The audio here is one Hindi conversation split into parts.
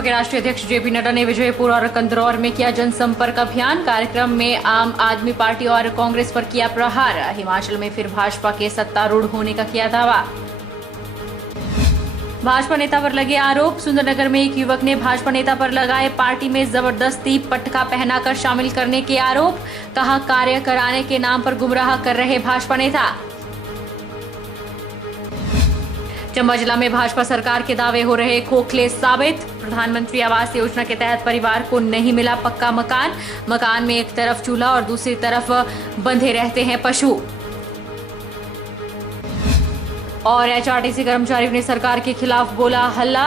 भाजपा के राष्ट्रीय अध्यक्ष जेपी नड्डा ने विजयपुर और कंदरौर में किया जनसंपर्क अभियान। कार्यक्रम में आम आदमी पार्टी और कांग्रेस पर किया प्रहार। हिमाचल में फिर भाजपा के सत्तारूढ़ होने का किया दावा। भाजपा नेता पर लगे आरोप। सुंदरनगर में एक युवक ने भाजपा नेता पर लगाए पार्टी में जबरदस्ती पटका पहनाकर शामिल करने के आरोप। कहा, कार्य कराने के नाम पर गुमराह कर रहे भाजपा नेता। चंबा जिला में भाजपा सरकार के दावे हो रहे खोखले साबित। प्रधानमंत्री आवास योजना के तहत परिवार को नहीं मिला पक्का मकान। मकान में एक तरफ चूल्हा और दूसरी तरफ बंधे रहते हैं पशु। और एचआरटीसी कर्मचारियों ने सरकार के खिलाफ बोला हल्ला।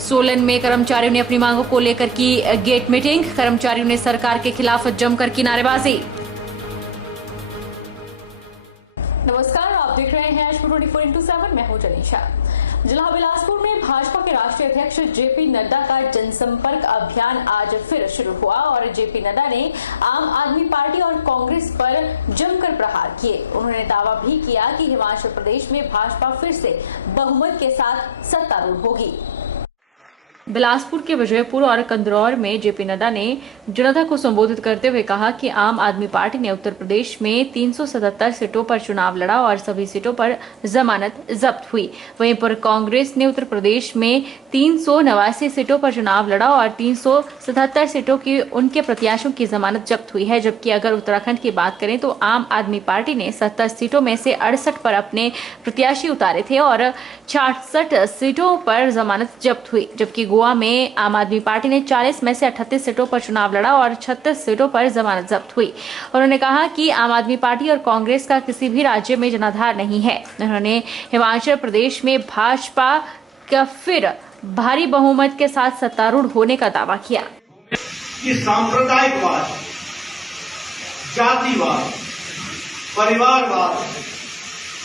सोलन में कर्मचारियों ने अपनी मांगों को लेकर की गेट मीटिंग। कर्मचारियों ने सरकार के खिलाफ जमकर की नारेबाजी। नमस्कार, आप देख रहे हैं एच 24/7। मैं हूं जनीशा। जिला बिलासपुर में भाजपा के राष्ट्रीय अध्यक्ष जेपी नड्डा का जनसंपर्क अभियान आज फिर शुरू हुआ और जेपी नड्डा ने आम आदमी पार्टी और कांग्रेस पर जमकर प्रहार किए। उन्होंने दावा भी किया कि हिमाचल प्रदेश में भाजपा फिर से बहुमत के साथ सत्तारूढ़ होगी। बिलासपुर के विजयपुर और कंदरौर में जेपी नड्डा ने जनता को संबोधित करते हुए कहा कि आम आदमी पार्टी ने उत्तर प्रदेश में 377 सीटों पर चुनाव लड़ा और सभी सीटों पर जमानत जब्त हुई। वहीं पर कांग्रेस ने उत्तर प्रदेश में 389 सीटों पर चुनाव लड़ा और 377 सीटों की उनके प्रत्याशियों की जमानत जब्त हुई है। जबकि अगर उत्तराखंड की बात करें तो आम आदमी पार्टी ने 70 सीटों में से 68 पर अपने प्रत्याशी उतारे थे और 66 सीटों पर जमानत जब्त हुई। जबकि गोवा में आम आदमी पार्टी ने 40 में से 38 सीटों पर चुनाव लड़ा और 36 सीटों पर जमानत जब्त हुई। उन्होंने कहा कि आम आदमी पार्टी और कांग्रेस का किसी भी राज्य में जनाधार नहीं है। उन्होंने हिमाचल प्रदेश में भाजपा का फिर भारी बहुमत के साथ सत्तारूढ़ होने का दावा किया। कि सांप्रदायिकवाद, जातिवाद, परिवारवाद,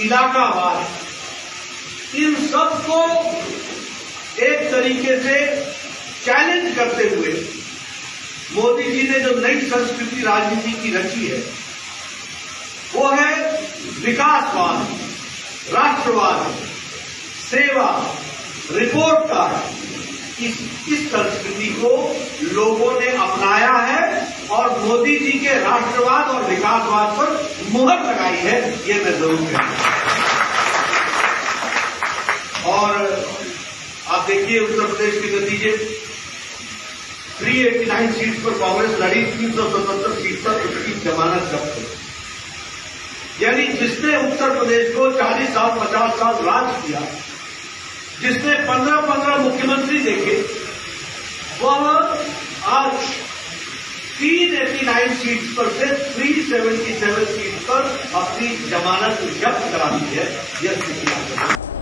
इलाकावाद, इन सबको एक तरीके से चैलेंज करते हुए मोदी जी ने जो नई संस्कृति राजनीति की रची है वो है विकासवाद, राष्ट्रवाद, सेवा, रिपोर्ट कार्ड। इस संस्कृति को लोगों ने अपनाया है और मोदी जी के राष्ट्रवाद और विकासवाद पर मुहर लगाई है, ये मैं जरूर कहूंगा। और आप देखिए उत्तर प्रदेश के नतीजे, 389 सीट पर कांग्रेस लड़ी, 377 सीट पर उसकी जमानत जब्त हुई। यानी जिसने उत्तर प्रदेश को 40 साल 50 साल राज किया, जिसने 15 मुख्यमंत्री देखे, वह आज 389 सीट पर से 377 सीट पर अपनी जमानत जब्त करा दी है। यह स्थिति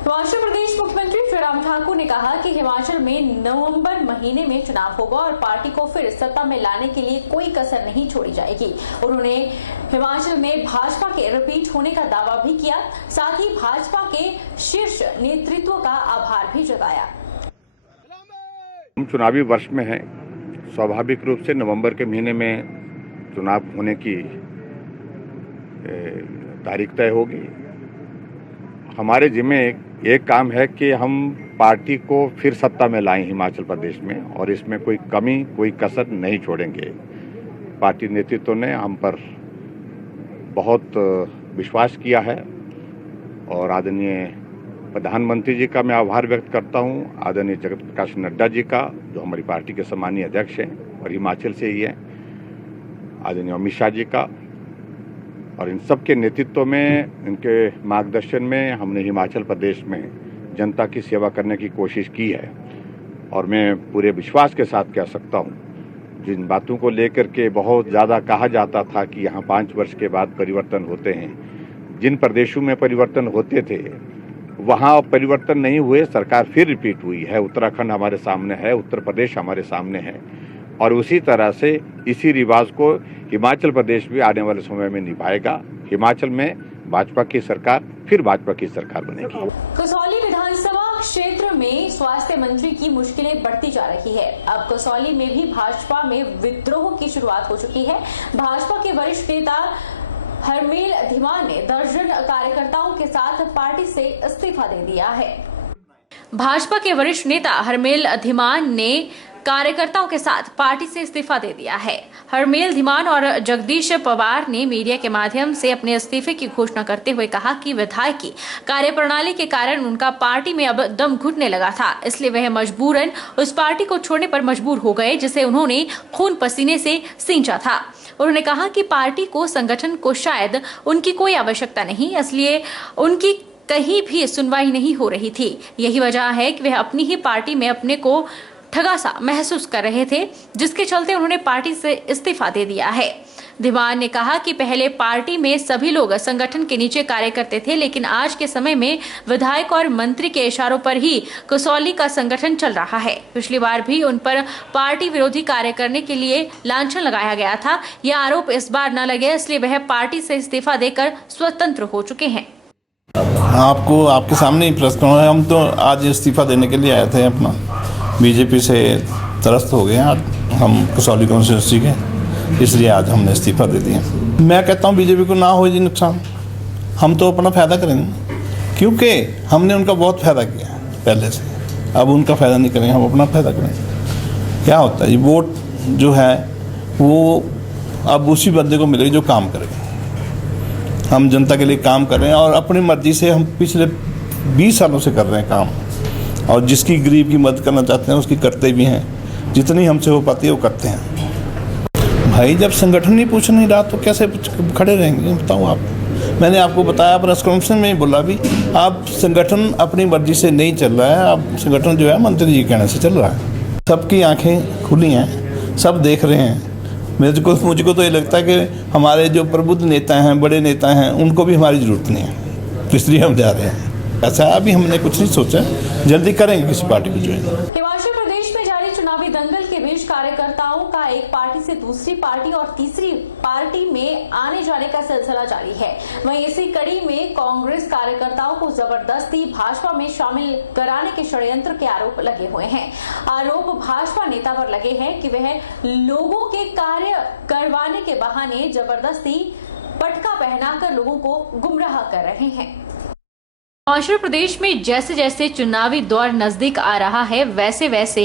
हिमाचल प्रदेश मुख्यमंत्री जयराम ठाकुर ने कहा कि हिमाचल में नवंबर महीने में चुनाव होगा और पार्टी को फिर सत्ता में लाने के लिए कोई कसर नहीं छोड़ी जाएगी। उन्होंने हिमाचल में भाजपा के रिपीट होने का दावा भी किया। साथ ही भाजपा के शीर्ष नेतृत्व का आभार भी जताया। हम चुनावी वर्ष में हैं, स्वाभाविक रूप से नवंबर के महीने में चुनाव होने की तारीख तय होगी। हमारे जिम्मे एक काम है कि हम पार्टी को फिर सत्ता में लाएं हिमाचल प्रदेश में, और इसमें कोई कमी, कोई कसर नहीं छोड़ेंगे। पार्टी नेतृत्व ने हम पर बहुत विश्वास किया है और आदरणीय प्रधानमंत्री जी का मैं आभार व्यक्त करता हूं, आदरणीय जगत प्रकाश नड्डा जी का जो हमारी पार्टी के सम्मानीय अध्यक्ष हैं और हिमाचल से ही हैं, आदरणीय अमित शाह जी का, और इन सब के नेतृत्व में, इनके मार्गदर्शन में हमने हिमाचल प्रदेश में जनता की सेवा करने की कोशिश की है। और मैं पूरे विश्वास के साथ कह सकता हूं, जिन बातों को लेकर के बहुत ज़्यादा कहा जाता था कि यहाँ 5 वर्ष के बाद परिवर्तन होते हैं, जिन प्रदेशों में परिवर्तन होते थे वहाँ परिवर्तन नहीं हुए, सरकार फिर रिपीट हुई है। उत्तराखंड हमारे सामने है, उत्तर प्रदेश हमारे सामने है, और उसी तरह से इसी रिवाज को हिमाचल प्रदेश भी आने वाले समय में निभाएगा। हिमाचल में भाजपा की सरकार फिर भाजपा की सरकार बनेगी। कसौली विधानसभा क्षेत्र में स्वास्थ्य मंत्री की मुश्किलें बढ़ती जा रही है। अब कसौली में भी भाजपा में विद्रोह की शुरुआत हो चुकी है। भाजपा के वरिष्ठ नेता हरमेल धीमान ने दर्जन कार्यकर्ताओं के साथ पार्टी से इस्तीफा दे दिया है। भाजपा के वरिष्ठ नेता हरमेल धीमान ने कार्यकर्ताओं के साथ पार्टी से इस्तीफा दे दिया है। हरमेल धीमान और जगदीश पवार ने मीडिया के माध्यम से अपने इस्तीफे की घोषणा करते हुए कहा कि विधायक की कार्यप्रणाली के कारण उनका पार्टी में अब दम घुटने लगा था, इसलिए वह मजबूरन उस पार्टी को छोड़ने पर मजबूर हो गए जिसे उन्होंने खून पसीने से सींचा था। उन्होंने कहा कि पार्टी को, संगठन को शायद उनकी कोई आवश्यकता नहीं, इसलिए उनकी कहीं भी सुनवाई नहीं हो रही थी। यही वजह है कि वह अपनी ही पार्टी में अपने को ठगा सा महसूस कर रहे थे, जिसके चलते उन्होंने पार्टी से इस्तीफा दे दिया है। धीमान ने कहा कि पहले पार्टी में सभी लोग संगठन के नीचे कार्य करते थे, लेकिन आज के समय में विधायक और मंत्री के इशारों पर ही कसौली का संगठन चल रहा है। पिछली बार भी उन पर पार्टी विरोधी कार्य करने के लिए लांछन लगाया गया था। यह आरोप इस बार न लगे, इसलिए वह पार्टी से इस्तीफा देकर स्वतंत्र हो चुके हैं। आपको आपके सामने ही प्रश्न है। हम तो आज इस्तीफा देने के लिए आए थे, अपना बीजेपी से त्रस्त हो गए हैं हम कसौली कॉन्स्टिट्यूंसी के, इसलिए आज हमने इस्तीफा दे दिया। मैं कहता हूँ बीजेपी को ना हो जी नुकसान, हम तो अपना फ़ायदा करेंगे, क्योंकि हमने उनका बहुत फ़ायदा किया पहले से। अब उनका फ़ायदा नहीं करेंगे, हम अपना फ़ायदा करेंगे। क्या होता है ये वोट जो है वो अब उसी बंदे को मिलेगी जो काम करेगा। हम जनता के लिए काम कर रहे हैं और अपनी मर्जी से हम पिछले 20 सालों से कर रहे हैं काम, और जिसकी गरीब की मदद करना चाहते हैं उसकी करते भी हैं, जितनी हमसे हो पाती है वो करते हैं। भाई जब संगठन नहीं पूछ नहीं रहा तो कैसे खड़े रहेंगे बताओ आप। मैंने आपको बताया, प्रेस कॉन्फ्रेंस में ही बोला भी, आप संगठन अपनी मर्जी से नहीं चल रहा है, अब संगठन जो है मंत्री जी कहने से चल रहा है। सबकी आँखें खुली हैं, सब देख रहे हैं। मुझको तो ये लगता है कि हमारे जो प्रबुद्ध नेता हैं, बड़े नेता हैं, उनको भी हमारी ज़रूरत नहीं है, इसलिए हम जा रहे हैं। ऐसा अभी हमने कुछ नहीं सोचा, जल्दी करेंगे किसी पार्टी को ज्वाइन। हिमाचल प्रदेश में जारी चुनावी दंगल के बीच कार्यकर्ताओं का एक पार्टी से दूसरी पार्टी और तीसरी पार्टी में आने जाने का सिलसिला जारी है। वहीं इसी कड़ी में कांग्रेस कार्यकर्ताओं को जबरदस्ती भाजपा में शामिल कराने के षड्यंत्र के आरोप लगे हुए हैं। आरोप भाजपा नेता पर लगे हैं कि वह लोगों के कार्य करवाने के बहाने जबरदस्ती पटका पहनाकर लोगों को गुमराह कर रहे हैं। हिमाचल प्रदेश में जैसे जैसे चुनावी दौर नजदीक आ रहा है, वैसे वैसे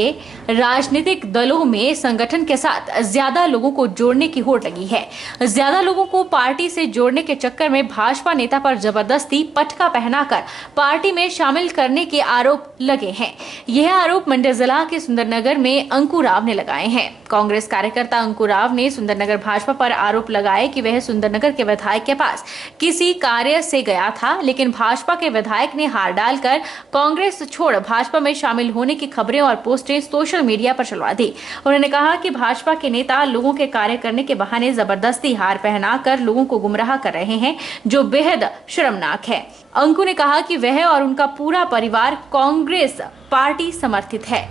राजनीतिक दलों में संगठन के साथ ज्यादा लोगों को जोड़ने की होड़ लगी है। ज्यादा लोगों को पार्टी से जोड़ने के चक्कर में भाजपा नेता पर जबरदस्ती पटका पहनाकर पार्टी में शामिल करने के आरोप लगे हैं। यह आरोप मंडी जिला के सुंदरनगर में अंकुर राव ने लगाए हैं। कांग्रेस कार्यकर्ता अंकुर राव ने सुंदरनगर भाजपा पर आरोप लगाए कि वह सुंदरनगर के विधायक के पास किसी कार्य से गया था, लेकिन भाजपा के विधायक ने हार डालकर कांग्रेस छोड़ भाजपा में शामिल होने की खबरें और पोस्टें सोशल मीडिया पर चलवा दी। उन्होंने कहा कि भाजपा के नेता लोगों के कार्य करने के बहाने जबरदस्ती हार पहनाकर लोगों को गुमराह कर रहे हैं, जो बेहद शर्मनाक है। अंकु ने कहा कि वह और उनका पूरा परिवार कांग्रेस पार्टी समर्थित है।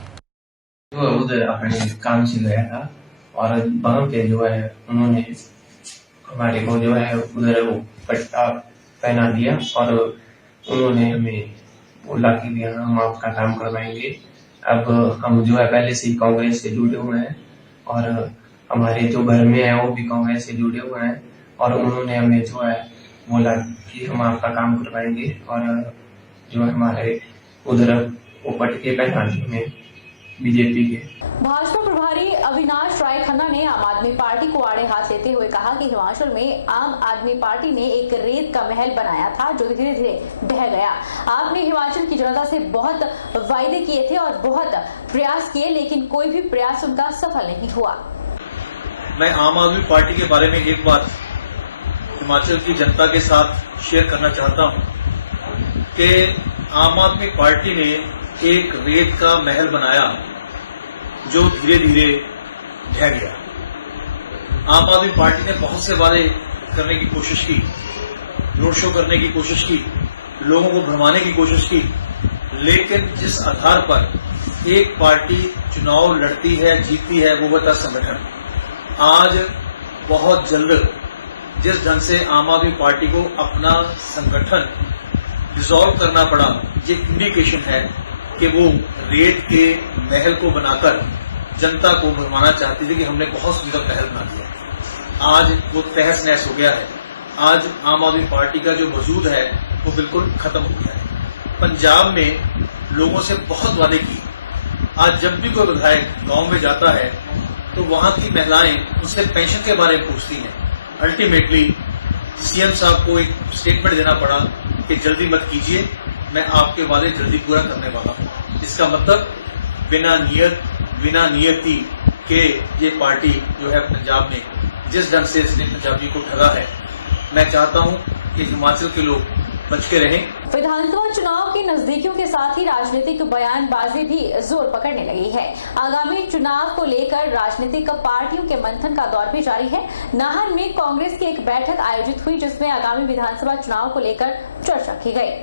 उधर अपने काम से गया था और वहाँ पे जो है उन्होंने हमारे को जो है उधर वो पट्टा पहना दिया और उन्होंने हमें बोला कि हम आपका काम करवाएंगे। अब हम जो है पहले से ही कांग्रेस से जुड़े हुए हैं और हमारे जो घर में है वो भी कांग्रेस से जुड़े हुए हैं, और उन्होंने हमें जो है बोला कि हम आपका काम करवाएंगे और जो है हमारे उधर वो पटके पहना दिए हमें बीजेपी के। भाजपा प्रभारी अविनाश राय खन्ना ने आम आदमी पार्टी को आड़े हाथ लेते हुए कहा कि हिमाचल में आम आदमी पार्टी ने एक रेत का महल बनाया था जो धीरे धीरे ढह गया। आपने हिमाचल की जनता से बहुत वायदे किए थे और बहुत प्रयास किए, लेकिन कोई भी प्रयास उनका सफल नहीं हुआ। मैं आम आदमी पार्टी के बारे में एक बात हिमाचल की जनता के साथ शेयर करना चाहता हूं कि आम आदमी पार्टी ने एक रेत का महल बनाया जो धीरे धीरे ढह गया। आम आदमी पार्टी ने बहुत से वादे करने की कोशिश की, रोड शो करने की कोशिश की, लोगों को भरमाने की कोशिश की, लेकिन जिस आधार पर एक पार्टी चुनाव लड़ती है, जीतती है, वो होता संगठन। आज बहुत जल्द जिस ढंग से आम आदमी पार्टी को अपना संगठन डिसॉल्व करना पड़ा, ये इंडिकेशन है कि वो रेत के महल को बनाकर जनता को भरमाना चाहती थी कि हमने बहुत सुंदर महल बना दिया। आज वो तहस नहस हो गया है। आज आम आदमी पार्टी का जो वजूद है वो बिल्कुल खत्म हो गया है। पंजाब में लोगों से बहुत वादे की, आज जब भी कोई विधायक गांव में जाता है तो वहां की महिलाएं उससे पेंशन के बारे में पूछती हैं। अल्टीमेटली सीएम साहब को एक स्टेटमेंट देना पड़ा कि जल्दी मत कीजिए, मैं आपके वादे जल्दी पूरा करने वाला हूं। इसका मतलब बिना नियति के ये पार्टी जो है पंजाब में जिस ढंग से इसने पंजाबी को ठगा है, मैं चाहता हूं कि हिमाचल के लोग बच के रहें। विधानसभा चुनाव की नजदीकियों के साथ ही राजनीतिक बयानबाजी भी जोर पकड़ने लगी है। आगामी चुनाव को लेकर राजनीतिक पार्टियों के मंथन का दौर भी जारी है। नाहन में कांग्रेस की एक बैठक आयोजित हुई जिसमें आगामी विधानसभा चुनाव को लेकर चर्चा की गई।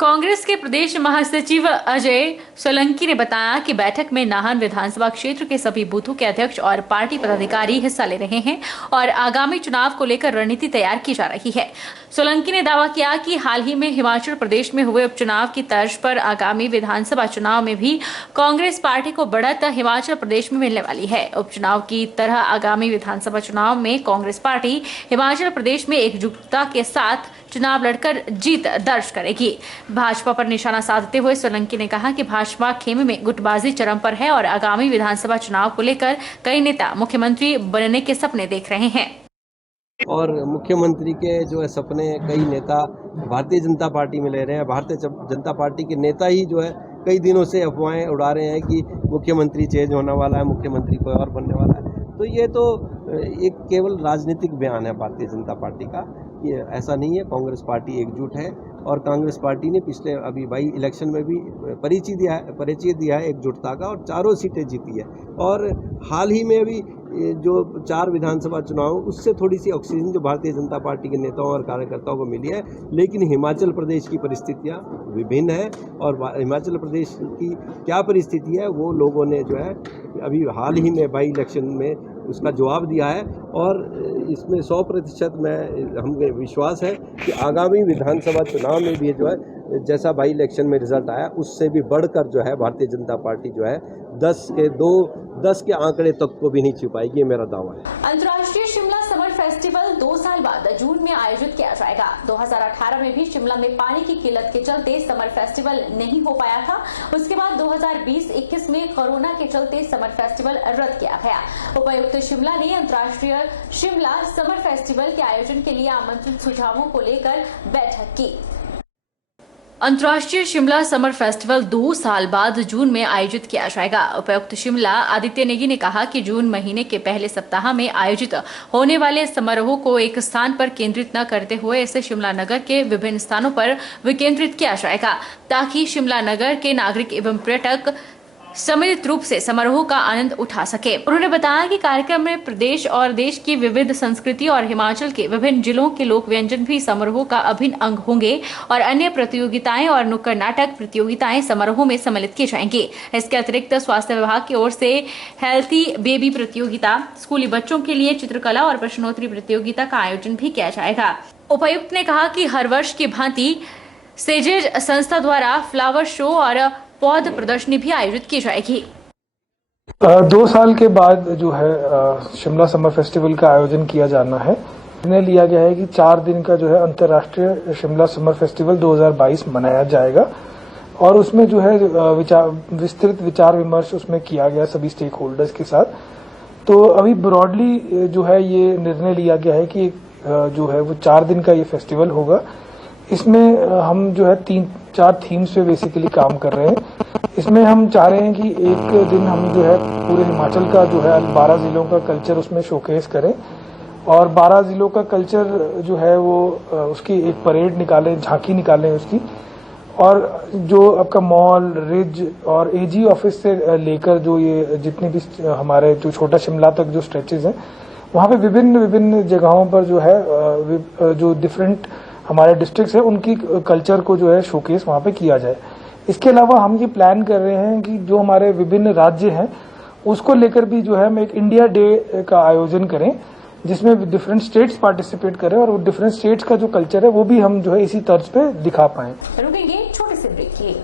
कांग्रेस के प्रदेश महासचिव अजय सोलंकी ने बताया कि बैठक में नाहन विधानसभा क्षेत्र के सभी बूथों के अध्यक्ष और पार्टी पदाधिकारी हिस्सा ले रहे हैं और आगामी चुनाव को लेकर रणनीति तैयार की जा रही है। सोलंकी ने दावा किया कि हाल ही में हिमाचल प्रदेश में हुए उपचुनाव की तर्ज पर आगामी विधानसभा चुनाव में भी कांग्रेस पार्टी को बढ़त हिमाचल प्रदेश में मिलने वाली है। उपचुनाव की तरह आगामी विधानसभा चुनाव में कांग्रेस पार्टी हिमाचल प्रदेश में एकजुटता के साथ चुनाव लड़कर जीत दर्ज करेगी। भाजपा पर निशाना साधते हुए सोलंकी ने कहा कि भाजपा खेमे में गुटबाजी चरम पर है और आगामी विधानसभा चुनाव को लेकर कई नेता मुख्यमंत्री बनने के सपने देख रहे हैं। और मुख्यमंत्री के जो है सपने कई नेता भारतीय जनता पार्टी में ले रहे हैं। भारतीय जनता पार्टी के नेता ही जो है कई दिनों से अफवाहें उड़ा रहे हैं कि मुख्यमंत्री चेंज होने वाला है, मुख्यमंत्री कोई और बनने वाला है। तो ये तो एक केवल राजनीतिक बयान है भारतीय जनता पार्टी का। ये ऐसा नहीं है। कांग्रेस पार्टी एकजुट है और कांग्रेस पार्टी ने पिछले अभी बाई इलेक्शन में भी परिचय दिया है एकजुटता का और 4 सीटें जीती है। और हाल ही में अभी जो 4 विधानसभा चुनाव उससे थोड़ी सी ऑक्सीजन जो भारतीय जनता पार्टी के नेताओं और कार्यकर्ताओं को मिली है, लेकिन हिमाचल प्रदेश की परिस्थितियां विभिन्न है और हिमाचल प्रदेश की क्या परिस्थिति है वो लोगों ने जो है अभी हाल ही में बाई इलेक्शन में उसका जवाब दिया है। और इसमें 100% हमें विश्वास है कि आगामी विधानसभा चुनाव में भी जो है जैसा बाई इलेक्शन में रिजल्ट आया उससे भी बढ़कर जो है भारतीय जनता पार्टी जो है 10 के आंकड़े तक को भी नहीं छिपाएगी, ये मेरा दावा है। अंतर्राष्ट्रीय शिमला समर फेस्टिवल 2 साल बाद जून में आयोजित किया जाएगा। 2018 में भी शिमला में पानी की किल्लत के चलते समर फेस्टिवल नहीं हो पाया था। उसके बाद 2020-21 में कोरोना के चलते समर फेस्टिवल रद्द किया गया। उपायुक्त शिमला ने अंतर्राष्ट्रीय शिमला समर फेस्टिवल के आयोजन के लिए आमंत्रित सुझावों को लेकर बैठक की। अंतर्राष्ट्रीय शिमला समर फेस्टिवल 2 साल बाद जून में आयोजित किया जाएगा। उपायुक्त शिमला आदित्य नेगी ने कहा कि जून महीने के पहले सप्ताह में आयोजित होने वाले समारोह को एक स्थान पर केंद्रित न करते हुए इसे शिमला नगर के विभिन्न स्थानों पर विकेंद्रित किया जाएगा ताकि शिमला नगर के नागरिक एवं पर्यटक सम्मिलित रूप से समारोह का आनंद उठा सके। उन्होंने बताया कि कार्यक्रम में प्रदेश और देश की विविध संस्कृति और हिमाचल के विभिन्न जिलों के लोक व्यंजन भी समारोह का अभिन्न अंग होंगे और अन्य प्रतियोगिताएं और नुक्कड़ नाटक प्रतियोगिताएं समारोह में सम्मिलित की जाएंगी। इसके अतिरिक्त स्वास्थ्य विभाग की ओर से हेल्थी बेबी प्रतियोगिता, स्कूली बच्चों के लिए चित्रकला और प्रश्नोत्तरी प्रतियोगिता का आयोजन भी किया जाएगा। उपायुक्त ने कहा कि हर वर्ष की भांति सेजेज संस्था द्वारा फ्लावर शो और पौध प्रदर्शनी भी आयोजित की जाएगी। 2 साल के बाद जो है शिमला समर फेस्टिवल का आयोजन किया जाना है। निर्णय लिया गया है कि 4 दिन का जो है अंतर्राष्ट्रीय शिमला समर फेस्टिवल 2022 मनाया जाएगा और उसमें जो है विस्तृत विचार विमर्श उसमें किया गया सभी स्टेक होल्डर्स के साथ। तो अभी ब्रॉडली जो है ये निर्णय लिया गया है कि जो है वो 4 दिन का ये फेस्टिवल होगा। इसमें हम जो है 3-4 थीम्स पे बेसिकली काम कर रहे हैं। इसमें हम चाह रहे हैं कि एक दिन हम जो है पूरे हिमाचल का जो है 12 जिलों का कल्चर उसमें शोकेस करें और 12 जिलों का कल्चर जो है वो उसकी एक परेड निकालें, झांकी निकालें उसकी। और जो आपका मॉल, रिज और एजी ऑफिस से लेकर जो ये जितने भी हमारे जो छोटा शिमला तक जो स्ट्रेचेज हैं वहाँ पे विभिन्न जगहों पर जो है जो डिफरेंट हमारे डिस्ट्रिक्ट्स है उनकी कल्चर को जो है शोकेस वहाँ पे किया जाए। इसके अलावा हम ये प्लान कर रहे हैं कि जो हमारे विभिन्न राज्य हैं उसको लेकर भी जो है हम एक इंडिया डे का आयोजन करें जिसमें डिफरेंट स्टेट्स पार्टिसिपेट करें और वो डिफरेंट स्टेट्स का जो कल्चर है वो भी हम जो है इसी तर्ज पे दिखा पाएं। रुकेंगे छोटे से ब्रेक के लिए।